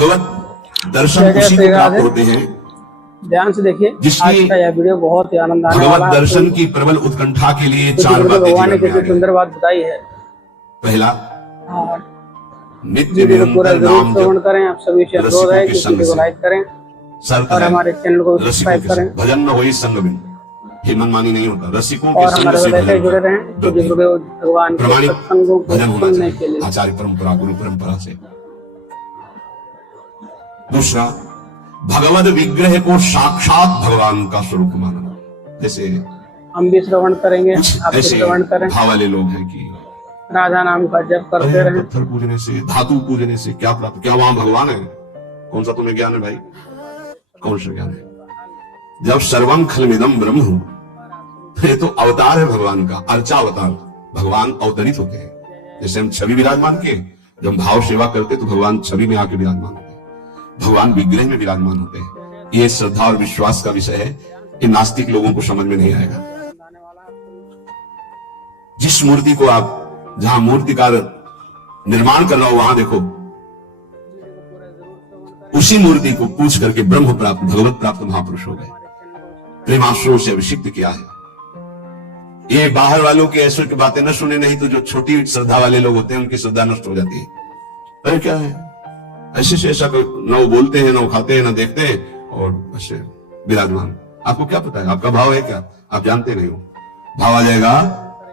भगवत दर्शन उसी को प्राप्त होते हैं ध्यान से देखिए। आज जिसकी का यह वीडियो बहुत ही आनंद आने वाला भगवत है। दर्शन की प्रबल उत्कंठा के लिए तो चार बातें भगवान ने जीवन में कितनी आ सुंदर बात बताई है। पहला, और नित्य वीडियो को पूरा निरंतर जरूर नाम श्रवण जप, करें। आप सभी से अनुरोध है कि वीडियो को लाइक करें और हमारे चैनल को सब्सक्राइब करें। भजन न होई संग बिन, हे मनमानी नहीं होता। रसिकों के और संग हमारे से साथ ऐसे भजन जुड़े रहें कि जिनको भगवान के प्रमाणिक सत्संगों को भजन होना सुनने के लिए। चाहिए आचार्य परंपरा, गुरु परंपरा से। दूसरा, भगवद विग्रह को साक्षात भगवान का स्वरूप मानना। जैसे हम भी श्रवण करेंगे, आप भी ऐसे श्रवण करें। भाव वाले लोग हैं कि राधा नाम का जप करते रहें। पत्थर पूजने से, धातु पूजने से क्या प्राप्त? क्या वहां भगवान है? कौन सा तुम्हें ज्ञान है भाई? कौन सा ज्ञान है? जब सर्वम खलमिदम ब्रह्म हो, ये तो अवतार है भगवान का, अर्चा अवतार। भगवान अवतरित होते हैं। जैसे हम छवि विराजमान के, जब हम भाव सेवा करते तो भगवान छवि में आके विराजमान होते हैं, भगवान विग्रह में विराजमान होते हैं। ये श्रद्धा और विश्वास का विषय है। ये नास्तिक लोगों को समझ में नहीं आएगा। जिस मूर्ति को आप, जहां मूर्तिकार निर्माण कर रहा हो, वहां देखो, उसी मूर्ति को पूछ करके ब्रह्म प्राप्त, भगवत प्राप्त महापुरुष हो गए। प्रेमाश्रयों से अभिषिक्त किया है। ये बाहर वालों के ऐसे की बातें न सुने, नहीं तो जो छोटी श्रद्धा वाले लोग होते हैं उनकी श्रद्धा नष्ट हो जाती है। अरे क्या है, ऐसे से ऐसा न वो बोलते हैं, न वो खाते हैं, न देखते हैं और ऐसे विराजमान। आपको क्या पता है आपका भाव है क्या? आप जानते नहीं हो। भाव आ जाएगा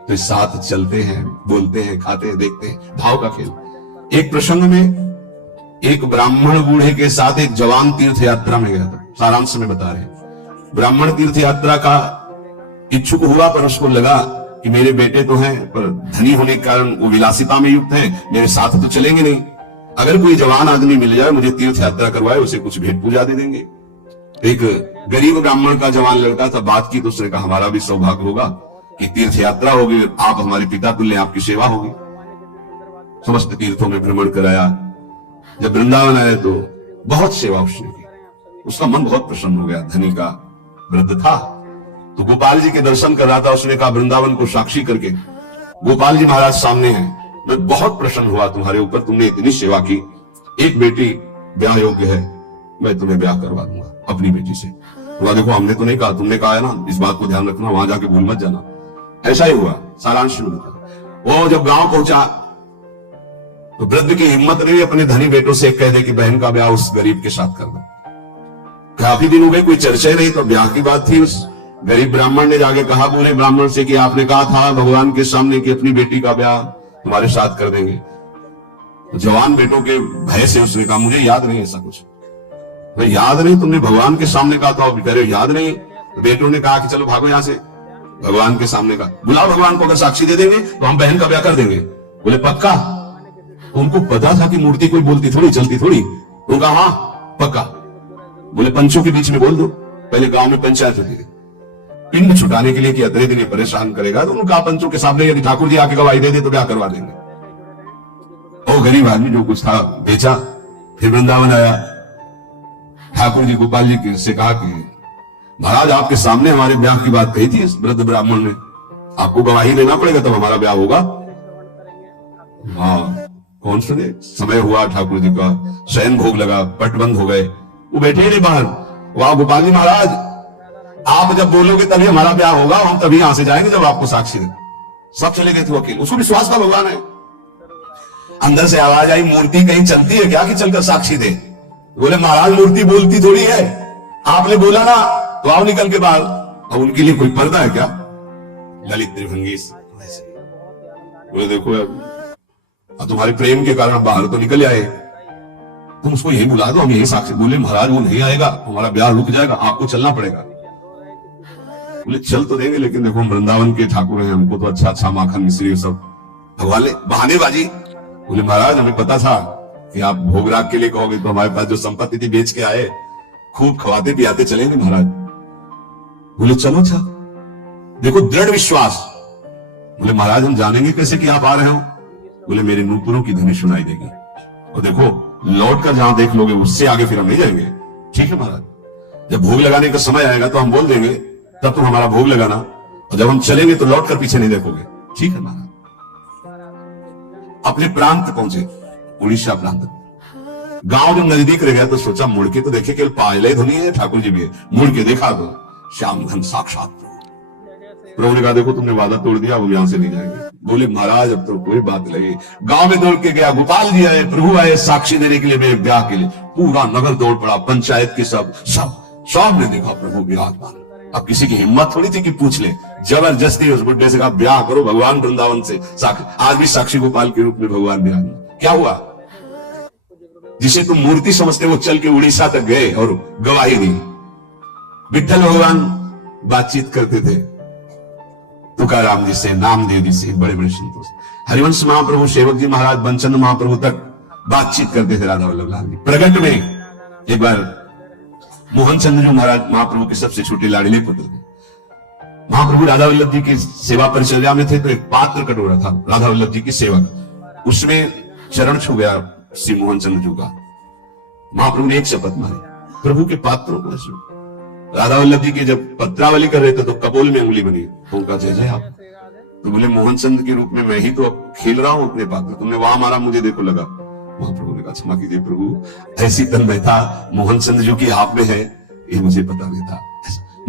तो साथ चलते हैं, बोलते हैं, खाते हैं, देखते हैं। भाव का खेल। एक प्रसंग में एक ब्राह्मण बूढ़े के साथ एक जवान तीर्थ यात्रा में गया था। सारांश में बता रहे हैं। ब्राह्मण तीर्थ यात्रा का इच्छुक हुआ, पर उसको लगा कि मेरे बेटे तो हैं, पर धनी होने के कारण वो विलासिता में युक्त हैं, मेरे साथ तो चलेंगे नहीं। अगर कोई जवान आदमी मिल जाए, मुझे तीर्थ यात्रा करवाए, उसे कुछ भेंट पूजा दे देंगे। एक गरीब ब्राह्मण का जवान लड़का था, बात की तो उसने कहा हमारा भी सौभाग्य होगा कि तीर्थ यात्रा होगी, आप हमारे पिता तुल्य, आपकी सेवा होगी। समस्त तीर्थों में भ्रमण कराया। जब वृंदावन आए तो बहुत सेवा उसने की। उसका मन बहुत प्रसन्न हो गया। धनी का वृद्ध था तो गोपाल जी के दर्शन कर रहा था। उसने कहा वृंदावन को साक्षी करके, गोपाल जी महाराज सामने हैं, मैं बहुत प्रसन्न हुआ तुम्हारे ऊपर, तुमने इतनी सेवा की। एक बेटी ब्याह योग्य है, मैं तुम्हें ब्याह करवा दूंगा अपनी बेटी से। हुआ देखो, हमने तो नहीं कहा, तुमने कहा है ना, इस बात को ध्यान रखना, वहां जाके भूल मत जाना। ऐसा ही हुआ। सारांश में वो जब गांव पहुंचा तो वृद्ध की हिम्मत रही अपने धनी बेटों से कह दे कि बहन का ब्याह उस गरीब के साथ कर दो। काफी दिन हो गए, कोई चर्चा ही नहीं, तो ब्याह की बात थी। उस गरीब ब्राह्मण ने जाके कहा बूढ़े ब्राह्मण से कि आपने कहा था भगवान के सामने कि अपनी बेटी का ब्याह तुम्हारे साथ कर देंगे। तो जवान बेटों के भय से उसने कहा मुझे याद नहीं ऐसा कुछ। भाई याद नहीं? तुमने भगवान के सामने कहा था, कह रहे हो याद नहीं? तो बेटों ने कहा कि चलो भागो यहां से। भगवान के सामने कहा, बुलाओ भगवान को, अगर साक्षी दे देंगे तो हम बहन का ब्याह कर देंगे। बोले पक्का? उनको पता था कि मूर्ति कोई बोलती थोड़ी, चलती थोड़ी। तो कहा हाँ पक्का। बोले पंचों के बीच में बोल दो। पहले गांव में पंचायत होती थी, पिंड छुटाने के लिए कि अतरे दिन परेशान करेगा, तो उन्होंने कहा पंचों के सामने यदि ठाकुर जी आके गवाही दे दे तो ब्याह करवा देंगे। और गरीब आदमी जो कुछ था बेचा। फिर वृंदावन आया। ठाकुर जी गोपाल जी से कहा कि महाराज आपके सामने हमारे ब्याह की बात कही थी इस वृद्ध ब्राह्मण ने, आपको गवाही देना पड़ेगा तब हमारा ब्याह होगा। हाँ, कौन सुने? समय हुआ, ठाकुर जी का शयन भोग लगा, पट बंद हो गए, वो बैठे ही नहीं बाहर। वाह गोपाल जी महाराज, आप जब बोलोगे तभी हमारा ब्याह होगा, हम तभी यहां से जाएंगे जब आपको साक्षी दे। सब चले गए थे वकील। उसको विश्वास था भगवान है। अंदर से आवाज आई, मूर्ति कहीं चलती है क्या कि चलकर साक्षी दे? बोले महाराज मूर्ति बोलती थोड़ी है, आपने बोला ना तो आओ निकल के बाहर। अब उनके लिए कोई पर्दा है क्या? ललित त्रिभंगी। बोले देखो अब तुम्हारे प्रेम के कारण बाहर तो निकल आए, तुम उसको यही बुला दो, हम यही साक्षी। बोले महाराज वो नहीं आएगा, हमारा ब्याह रुक जाएगा, आपको चलना पड़ेगा। बोले चल तो देंगे, लेकिन देखो हम वृंदावन के ठाकुर हैं, हमको तो अच्छा अच्छा माखन मिश्री सब भगवान बहानेबाजी। बोले महाराज हमें पता था कि आप भोग राग के लिए कहोगे, तो हमारे पास जो संपत्ति थी बेच के आए, खूब खवाते पियाते चलेंगे महाराज। बोले चलो अच्छा, देखो दृढ़ विश्वास। बोले महाराज हम जानेंगे कैसे कि आप आ रहे हो? बोले मेरे नूपुरों की ध्वनि सुनाई देगी, और देखो लौट कर जहां देख लोगे उससे आगे फिर हम नहीं जाएंगे। ठीक है महाराज, जब भोग लगाने का समय आएगा तो हम बोल देंगे, तब तुम हमारा भोग लगाना, और जब हम चलेंगे तो लौट कर पीछे नहीं देखोगे। ठीक है महाराज। अपने प्रांत पहुंचे, उड़ीसा प्रांत। गांव जब नजदीक रह गया तो सोचा मुड़ के तो देखे केवल पायले धुनी है, ठाकुर जी भी है। मुड़ के देखा तो श्याम घन साक्षात प्रभु ने कहा देखो तुमने वादा तोड़ दिया, अब यहां से नहीं जाएंगे। बोले महाराज अब तो कोई बात लगी। गांव में दौड़ के गया, गोपाल जी आए, प्रभु आए साक्षी देने के लिए मेरे ब्याह के लिए। पूरा नगर दौड़ पड़ा, पंचायत के सब ने देखा प्रभु विराजमान। अब किसी की हिम्मत थोड़ी थी कि पूछ ले, जबरदस्ती उस बुड्ढे से कहा ब्याह करो भगवान वृंदावन से। आज भी साक्षी गोपाल के रूप में भगवान विराजमान। क्या हुआ? जिसे तुम मूर्ति समझते वो चल के उड़ीसा तक गए और गवाही दी। विठ्ठल भगवान बातचीत करते थे तुकाराम जी से, नामदेव जी से, बड़े बड़े संतों से। हरिवंश महाप्रभु, सेवक जी महाराज, बंचन महाप्रभु तक बातचीत करते थे राधा वल्लभ लाल जी। प्रगट में एक बार मोहन चंद्र जी महाराज महाप्रभु के सबसे छोटे लाडले पुत्र थे। महाप्रभु राधा वल्लभ जी की सेवा परिचर्या में थे तो एक पात्र कटोरा था राधा वल्लभ जी की सेवक, उसमें चरण छू गया श्री मोहन चंद्र जी का। महाप्रभु ने एक शपथ मारी, प्रभु के पात्रों को राधा वल्लभ जी की जब पत्रावली कर रहे थे तो कपोल में उंगली बनी। उनका जय जय आप। तो बोले मोहन चंद्र के रूप में मैं ही तो अब खेल रहा हूं अपने पात्र, तुमने वहां मारा मुझे देखो लगा। महाप्रभु ने कहा क्षमा कीजिए प्रभु, ऐसी तन्मयता मोहन चंद्र जी की आप में है ये मुझे पता नहीं था।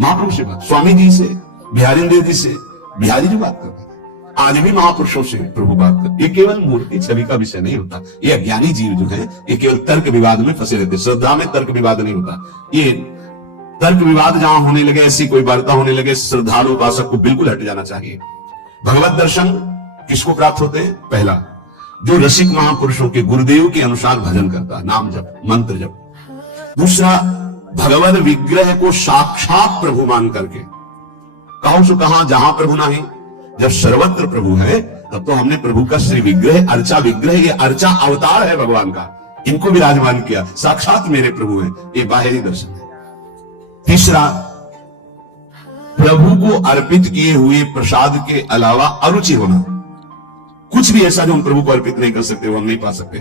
महाप्रभु से बात, स्वामी जी से, बिहारी देव जी से, बिहारी जी बात करते थे। आज भी महापुरुषों से प्रभु बात करते। ये केवल मूर्ति छवि का विषय नहीं होता। ये अज्ञानी जीव जो है ये केवल तर्क विवाद में फंसे रहते। श्रद्धा में तर्क विवाद नहीं होता। ये तर्क विवाद जहां होने लगे, ऐसी कोई वार्ता होने लगे, श्रद्धालु उपासक को बिल्कुल हट जाना चाहिए। भगवत दर्शन किसको प्राप्त होते हैं? पहला, जो रसिक महापुरुषों के गुरुदेव के अनुसार भजन करता, नाम जप, मंत्र जप। दूसरा, भगवत विग्रह को साक्षात प्रभु मान करके, कहो सो कहां जहां प्रभु नहीं, जब सर्वत्र प्रभु है तब तो हमने प्रभु का श्री विग्रह, अर्चा विग्रह, ये अर्चा अवतार है भगवान का, इनको विराजमान किया, साक्षात मेरे प्रभु हैं। ये बाहरी दर्शन है। तीसरा, प्रभु को अर्पित किए हुए प्रसाद के अलावा अरुचि होना। कुछ भी ऐसा जो हम प्रभु को अर्पित नहीं कर सकते वो हम नहीं पा सकते।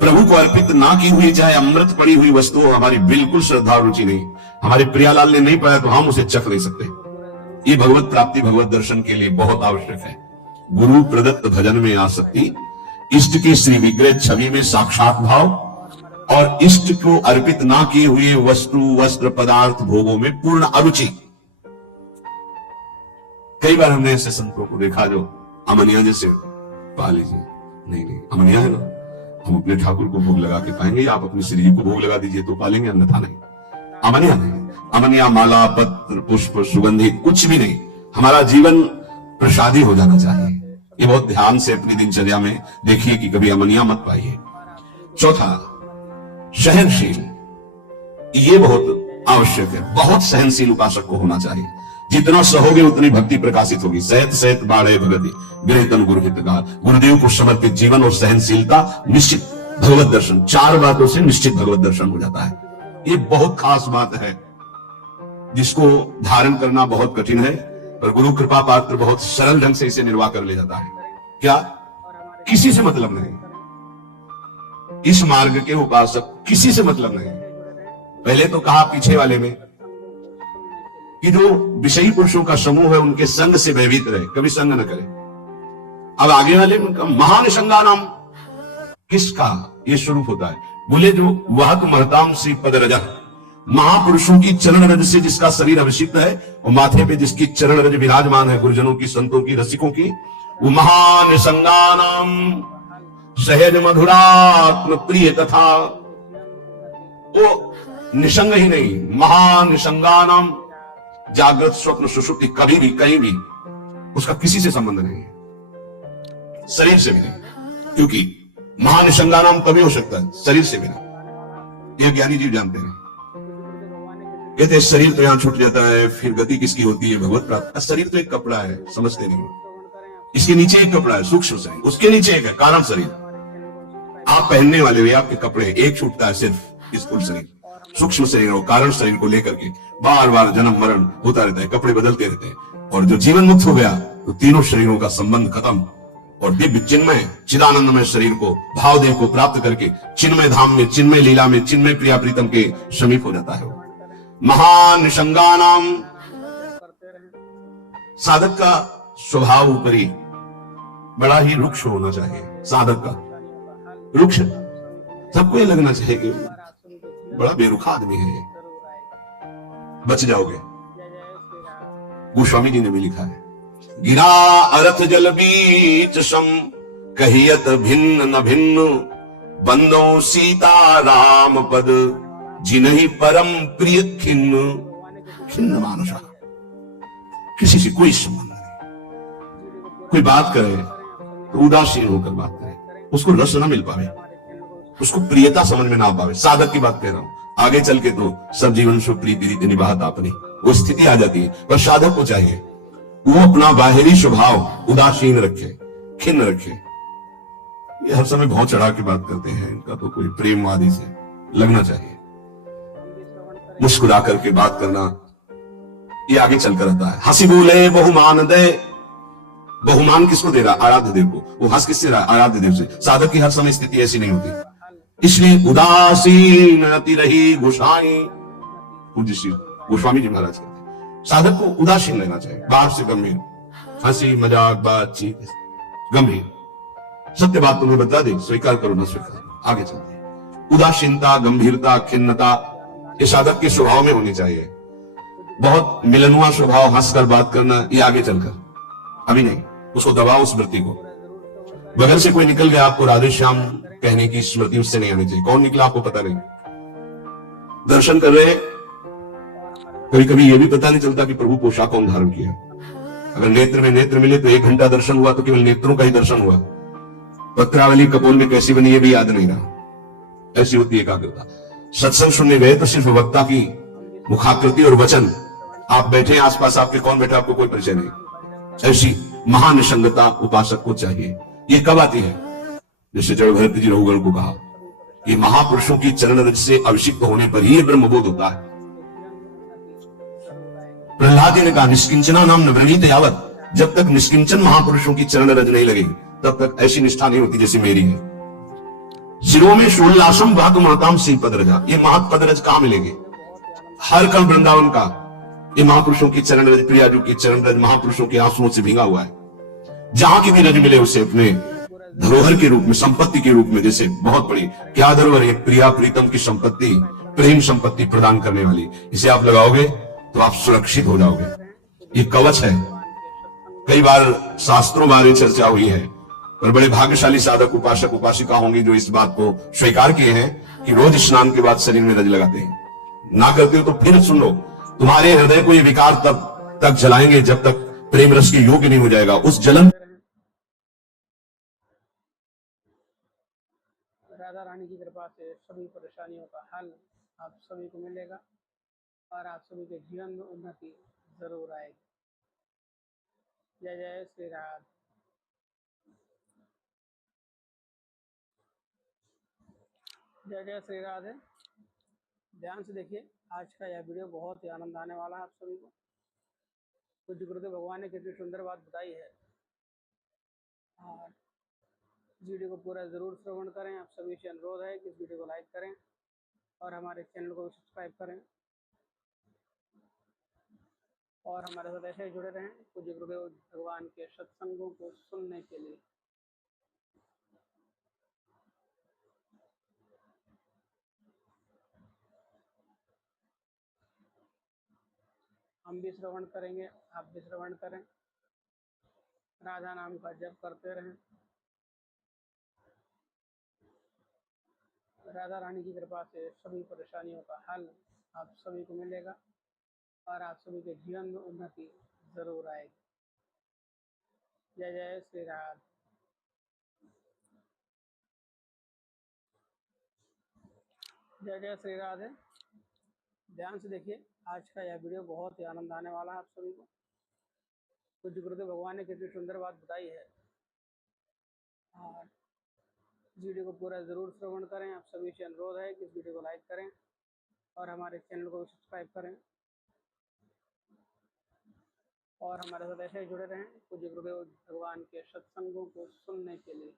प्रभु को अर्पित ना की हुई चाहे अमृत पड़ी हुई वस्तु हमारी बिल्कुल श्रद्धा रुचि नहीं। हमारे प्रियालाल ने नहीं पाया तो हम उसे चख नहीं सकते। ये भगवत प्राप्ति, भगवत दर्शन के लिए बहुत आवश्यक है। गुरु प्रदत्त भजन में आसक्ति, इष्ट के श्री विग्रह छवि में साक्षात भाव और इष्ट को अर्पित ना किए हुए वस्तु, वस्त्र, पदार्थ, भोगों में पूर्ण अरुचि। कई बार हमने ऐसे संतों को देखा जो अमनिया जैसे, पा लीजिए, नहीं अमनिया है ना, हम अपने ठाकुर को भोग लगा के पाएंगे, आप अपने श्री जी को भोग लगा दीजिए तो पालेंगे, अन्यथा नहीं। अमनिया नहीं, अमनिया माला, पत्र, पुष्प, सुगंधित कुछ भी नहीं। हमारा जीवन प्रसादी हो जाना चाहिए। ये बहुत ध्यान से अपनी दिनचर्या में देखिए कि कभी अमनिया मत पाइए। चौथा, सहनशील, ये बहुत आवश्यक है। बहुत सहनशील उपासक को होना चाहिए। जितना सहोगे उतनी भक्ति प्रकाशित होगी। सहत सहत बाढ़े भगति गृह तन गुरु हितकार। गुरुदेव को समर्पित जीवन और सहनशीलता, निश्चित भगवत दर्शन। चार बातों से निश्चित भगवत दर्शन हो जाता है। ये बहुत खास बात है जिसको धारण करना बहुत कठिन है, पर गुरु कृपा पात्र बहुत सरल ढंग से इसे निर्वाह कर ले जाता है। क्या? किसी से मतलब नहीं। इस मार्ग के उपासक किसी से मतलब नहीं। पहले तो कहा पीछे वाले में कि जो विषयी पुरुषों का समूह है उनके संग से भयभीत रहे, कभी संग न करे। अब आगे वाले में महानिसंगा नाम किसका ये स्वरूप होता है? बोले जो वह महताम श्री पद रजा, महापुरुषों की चरण रज से जिसका शरीर अभिषिक्त है और माथे पे जिसकी चरण रज विराजमान है, गुरुजनों की, संतों की, रसिकों की, वो महानिसंगानाम सहज मधुरात्म प्रिय तथा, वो निसंग ही नहीं, महानिसंगानाम, जागृत स्वप्न सुषुप्ति कभी भी कहीं भी उसका किसी से संबंध नहीं है, शरीर से भी नहीं। क्योंकि महानिसंगानाम तभी हो सकता है शरीर से भी नहीं। ये ज्ञानी जीव जानते हैं। कहते हैं शरीर तो यहां छूट जाता है, फिर गति किसकी होती है? भगवत प्राप्त। शरीर तो एक कपड़ा है, समझते नहीं। इसके नीचे एक कपड़ा है, सूक्ष्म शरीर, उसके नीचे एक है कारण शरीर। आप पहनने वाले हुए आपके कपड़े, एक छूटता है सिर्फ स्थूल शरीर। सूक्ष्म शरीर और कारण शरीर को लेकर के बार बार जन्म मरण होता रहता है, कपड़े बदलते रहते हैं। और जो जीवन मुक्त हो गया तो तीनों शरीरों का संबंध खत्म और दिव्य चिन्मय चिदानंदमय शरीर को, भावदेव को प्राप्त करके चिन्मय धाम में, चिन्मय लीला में, चिन्मय प्रिया प्रीतम के समीप हो जाता है। महानिसंगानाम, साधक का स्वभाव ऊपरी बड़ा ही रुक्ष होना चाहिए। साधक का रुक्ष, सबको ये लगना चाहिए कि और आप सभी के जीवन बड़ा बेरुखा आदमी है ये, जरूर आएगी। बच जाओगे। जय जय श्री राम। गोस्वामी जी ने भी लिखा है, गिरा अरथ जल बीच सम, कहियत भिन्न न भिन्न, बंदो सीता राम पद, जिन्हि परम प्रिय खिन्न। खिन्न मानुषा, किसी से कोई संबंध नहीं, कोई बात करे तो उदासीन होकर बात करे, उसको रस न मिल पावे, उसको प्रियता समझ में ना पावे। साधक की बात कह रहा हूं, आगे चल के तो सब जीवन सुख प्रीति रीति निभाता अपनी वो स्थिति आ जाती है, पर साधक को चाहिए वो अपना बाहरी स्वभाव उदासीन रखे, खिन्न रखे। ये हर समय भाव चढ़ा के बात करते हैं, इनका तो कोई प्रेमवादी से लगना चाहिए। मुस्कुरा करके बात करना ये आगे चलकर रहता है। हंसी बोले बहुमान दे, बहुमान किसको दे रहा? आराध्य देव को। वो हंस किससे रहा? आराध्य देव से। साधक की हर समय स्थिति ऐसी नहीं होती, इसलिए उदासीन अति रही गोसाई। पूज्य श्री गोस्वामी जी महाराज कहते हैं साधक को उदासीन रहना चाहिए, बाहर से गंभीर, हंसी मजाक बातचीत गंभीर, सत्य बात तुम्हें बता दे, स्वीकार करो न स्वीकार, आगे चलते हैं। उदासीनता, गंभीरता, खिन्नता ये साधक के स्वभाव में होनी चाहिए। बहुत मिलनुआ स्वभाव, हंसकर बात करना, ये आगे चलकर, अभी नहीं। उसको दबाओ उस वृत्ति को। बगल से कोई निकल गया, आपको राधे श्याम कहने की स्मृति उससे नहीं आनी चाहिए। कौन निकला आपको पता नहीं, दर्शन कर रहे हैं, कभी कभी ये भी पता नहीं चलता कि प्रभु पोशाक कौन धारण किया। अगर नेत्र में नेत्र मिले तो 1 घंटा दर्शन हुआ तो केवल नेत्रों का ही दर्शन हुआ, पत्रावली कपोल में कैसी बनी ये भी याद नहीं रहा। ऐसी होती है एकाग्रता। सत्संग सुनने गए तो सिर्फ वक्ता की मुखाकृति और वचन, आप बैठे आसपास, आपके कौन बैठा आपको कोई परिचय नहीं। ऐसी महानिसंगता उपासक को चाहिए। ये कब आती है? जैसे जड़ भरत जी रघुगण को कहा, ये महापुरुषों की चरण रज से अभिषिक्त होने पर ही ब्रह्मबोध होता है। प्रहलाद जी ने कहा निष्किंचना नाम न ब्रवीत यावत, जब तक निष्किंचन महापुरुषों की चरण रज नहीं लगेगी तब तक ऐसी निष्ठा नहीं होती जैसी मेरी है। शिरो में शोल्लासम भातु महताम श्री पद रजा, ये महत पद रज कहां मिलेंगे? हर कल वृंदावन का ये महापुरुषों की चरण रज, प्रियाजू की चरण रज महापुरुषों के आंसुओं से भींगा हुआ है। जहां की भी रज मिले उसे अपने धरोहर के रूप में, संपत्ति के रूप में, जैसे बहुत बड़ी क्या धरोहर, एक प्रिया प्रीतम की संपत्ति, प्रेम संपत्ति प्रदान करने वाली, इसे आप लगाओगे तो आप सुरक्षित हो जाओगे। ये कवच है। कई बार शास्त्रों बारे चर्चा हुई है, पर बड़े भाग्यशाली साधक उपासक उपासिका होंगे जो इस बात को स्वीकार किए हैं कि रोज स्नान के बाद शरीर में रज लगाते हैं। ना करते हो तो फिर सुन लो, तुम्हारे हृदय को ये विकार तब तक जलाएंगे जब तक प्रेम रस के योग्य नहीं हो जाएगा। उस जलन राधा रानी की कृपा से सभी परेशानियों का हल आप सभी को मिलेगा और आप सभी के जीवन में उन्नति जरूर आएगी। जय जय श्री राधे। जय जय श्री राधे। ध्यान से देखिए, आज का यह वीडियो बहुत ही आनंद आने वाला है आप सभी को। पूज्य गुरुदेव भगवान ने कितनी सुंदर बात बताई है, और इस वीडियो को पूरा ज़रूर श्रवण करें। आप सभी से अनुरोध है कि इस वीडियो को लाइक करें और हमारे चैनल को सब्सक्राइब करें और हमारे साथ ऐसे ही जुड़े रहें पूज्य गुरुदेव भगवान के सत्संगों को सुनने के लिए। हम भी श्रवण करेंगे, आप भी श्रवण करें, राधा नाम का जप करते रहें। राधा रानी की कृपा से सभी परेशानियों का हल आप सभी को मिलेगा और आप सभी के जीवन में उन्नति जरूर आएगी। जय जय श्री राधे। जय जय श्री राधे। ध्यान से देखिए, आज का यह वीडियो बहुत ही आनंद आने वाला है आप सभी को। पूज्य गुरुदेव भगवान ने कितनी सुंदर बात बताई है, और इस वीडियो को पूरा ज़रूर श्रवण करें। आप सभी से अनुरोध है कि इस वीडियो को लाइक करें और हमारे चैनल को सब्सक्राइब करें और हमारे साथ ऐसे ही जुड़े रहें पूज्य गुरुदेव भगवान के सत्संगों को सुनने के लिए।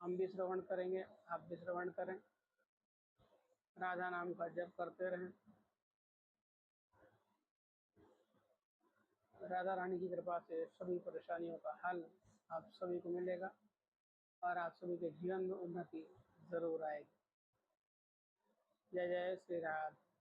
हम भी श्रवण करेंगे, आप भी श्रवण करें, राधा नाम का जप करते रहें। राधा रानी की कृपा से सभी परेशानियों का हल आप सभी को मिलेगा और आप सभी के जीवन में उन्नति जरूर आएगी। जय जय श्री राधे।